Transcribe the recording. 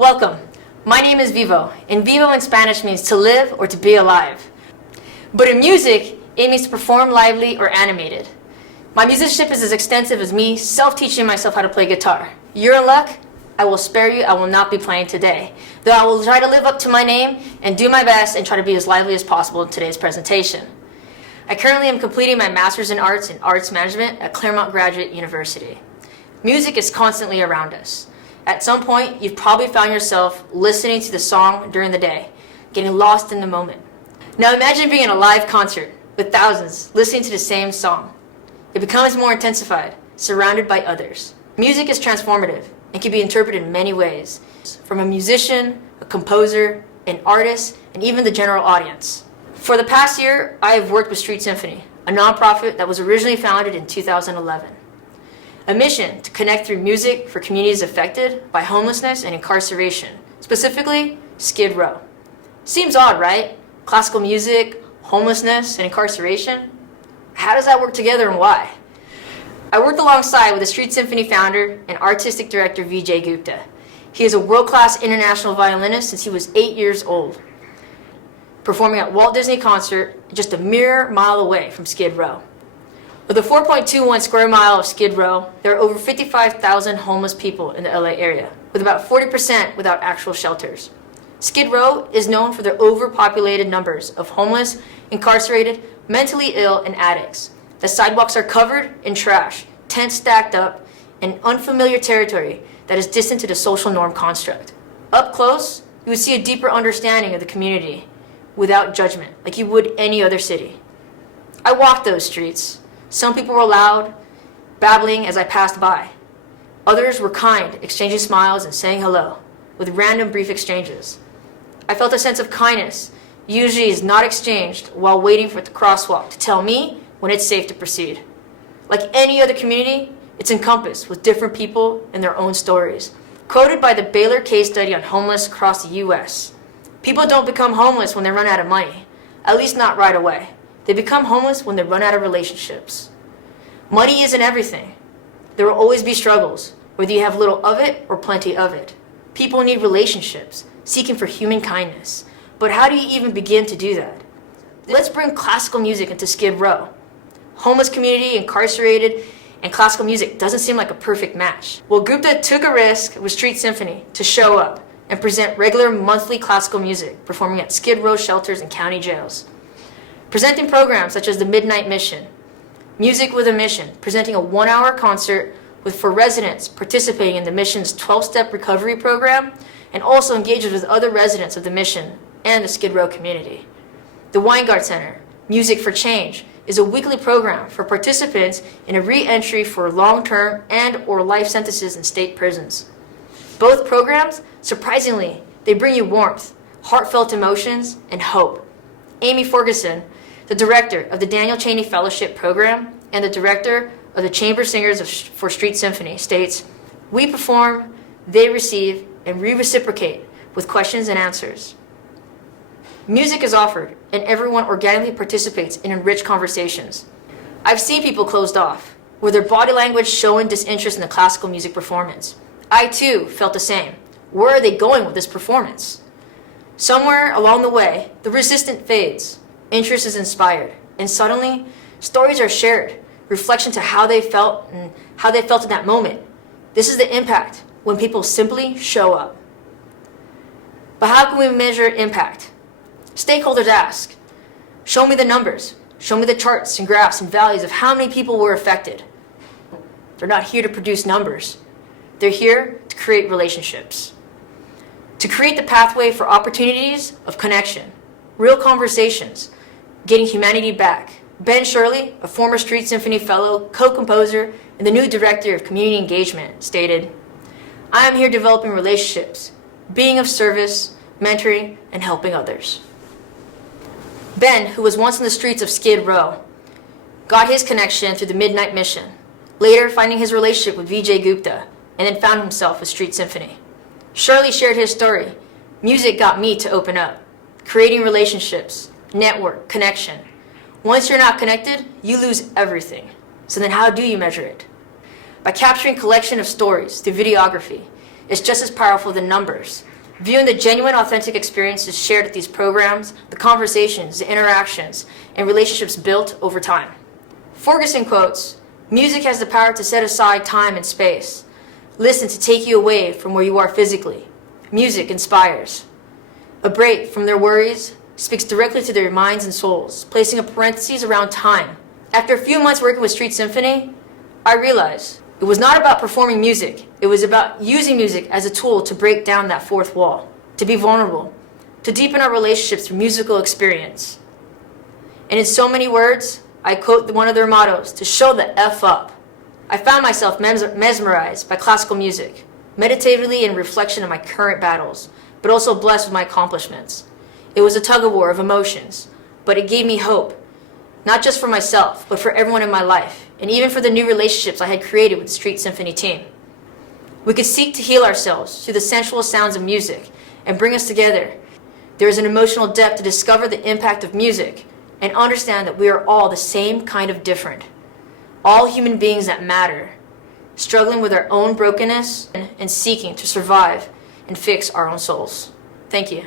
Welcome. My name is Vivo, and Vivo in Spanish means to live or to be alive. But in music, it means to perform lively or animated. My musicianship is as extensive as me self-teaching myself how to play guitar. You're in luck. I will spare you. I will not be playing today, though I will try to live up to my name and do my best and try to be as lively as possible in today's presentation. I currently am completing my Master's in Arts Management at Claremont Graduate University. Music is constantly around us. At some point, you've probably found yourself listening to the song during the day, getting lost in the moment. Now imagine being in a live concert with thousands listening to the same song. It becomes more intensified, surrounded by others. Music is transformative and can be interpreted in many ways, from a musician, a composer, an artist, and even the general audience. For the past year, I have worked with Street Symphony, a nonprofit that was originally founded in 2011. A mission to connect through music for communities affected by homelessness and incarceration, specifically Skid Row. Seems odd, right? Classical music, homelessness, and incarceration? How does that work together and why? I worked alongside with the Street Symphony founder and artistic director Vijay Gupta. He is a world-class international violinist since he was 8 years old, performing at Walt Disney Concert just a mere mile away from Skid Row. With a 4.21 square mile of Skid Row, there are over 55,000 homeless people in the LA area, with about 40% without actual shelters. Skid Row is known for their overpopulated numbers of homeless, incarcerated, mentally ill, and addicts. The sidewalks are covered in trash, tents stacked up, in unfamiliar territory that is distant to the social norm construct. Up close, you would see a deeper understanding of the community without judgment, like you would any other city. I walked those streets. Some people were loud, babbling as I passed by. Others were kind, exchanging smiles and saying hello, with random brief exchanges. I felt a sense of kindness, usually is not exchanged while waiting for the crosswalk to tell me when it's safe to proceed. Like any other community, it's encompassed with different people and their own stories. Quoted by the Baylor case study on homeless across the U.S., people don't become homeless when they run out of money, at least not right away. They become homeless when they run out of relationships. Money isn't everything. There will always be struggles, whether you have little of it or plenty of it. People need relationships, seeking for human kindness. But how do you even begin to do that? Let's bring classical music into Skid Row. Homeless community, incarcerated, and classical music doesn't seem like a perfect match. Well, Gupta took a risk with Street Symphony to show up and present regular monthly classical music, performing at Skid Row shelters and county jails. Presenting programs such as the Midnight Mission, Music with a Mission, presenting a 1-hour concert for residents participating in the mission's 12-step recovery program, and also engages with other residents of the mission and the Skid Row community. The Weingart Center, Music for Change, is a weekly program for participants in a re-entry for long-term and or life sentences in state prisons. Both programs, surprisingly, they bring you warmth, heartfelt emotions, and hope. Amy Ferguson, the director of the Daniel Chaney Fellowship Program and the director of the Chamber Singers for Street Symphony, states, "We perform, they receive, and we reciprocate with questions and answers." Music is offered, and everyone organically participates in enriched conversations. I've seen people closed off, with their body language showing disinterest in the classical music performance. I too felt the same. Where are they going with this performance? Somewhere along the way, the resistance fades, interest is inspired, and suddenly, stories are shared, reflection to how they felt and how they felt in that moment. This is the impact when people simply show up. But how can we measure impact? Stakeholders ask, show me the numbers, show me the charts and graphs and values of how many people were affected. They're not here to produce numbers. They're here to create relationships. To create the pathway for opportunities of connection, real conversations, getting humanity back. Ben Shirley, a former Street Symphony fellow, co-composer, and the new director of community engagement, stated, "I am here developing relationships, being of service, mentoring, and helping others." Ben, who was once in the streets of Skid Row, got his connection through the Midnight Mission, later finding his relationship with Vijay Gupta, and then found himself with Street Symphony. Shirley shared his story. Music got me to open up, creating relationships, network, connection. Once you're not connected, you lose everything. So then how do you measure it? By capturing collection of stories through videography. It's just as powerful than numbers. Viewing the genuine, authentic experiences shared at these programs, the conversations, the interactions, and relationships built over time. Ferguson quotes, "Music has the power to set aside time and space. Listen to take you away from where you are physically. Music inspires." A break from their worries speaks directly to their minds and souls, placing a parenthesis around time. After a few months working with Street Symphony, I realized it was not about performing music. It was about using music as a tool to break down that fourth wall, to be vulnerable, to deepen our relationships through musical experience. And in so many words, I quote one of their mottos, to show the F up. I found myself mesmerized by classical music, meditatively in reflection of my current battles, but also blessed with my accomplishments. It was a tug-of-war of emotions, but it gave me hope, not just for myself, but for everyone in my life, and even for the new relationships I had created with the Street Symphony team. We could seek to heal ourselves through the sensual sounds of music and bring us together. There is an emotional depth to discover the impact of music and understand that we are all the same kind of different. All human beings that matter, struggling with our own brokenness and seeking to survive and fix our own souls. Thank you.